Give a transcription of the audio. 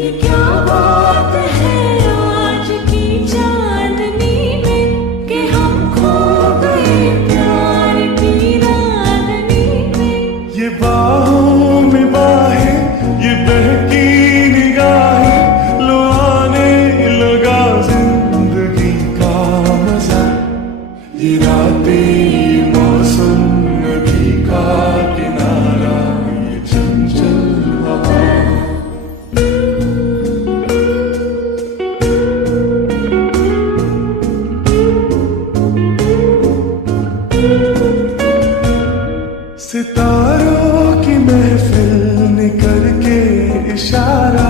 ये क्या बात है आज की चांदनी में कि हम खो गए प्यार की रागनी में। ये बाहों में बाहें, ये बहकी निगाहें, लो आने लगा जिंदगी का मजा। ये रातें, मौसम, नदी का किनारा, ये चंचल हवा। सितारों की महफिल ने करके इशारा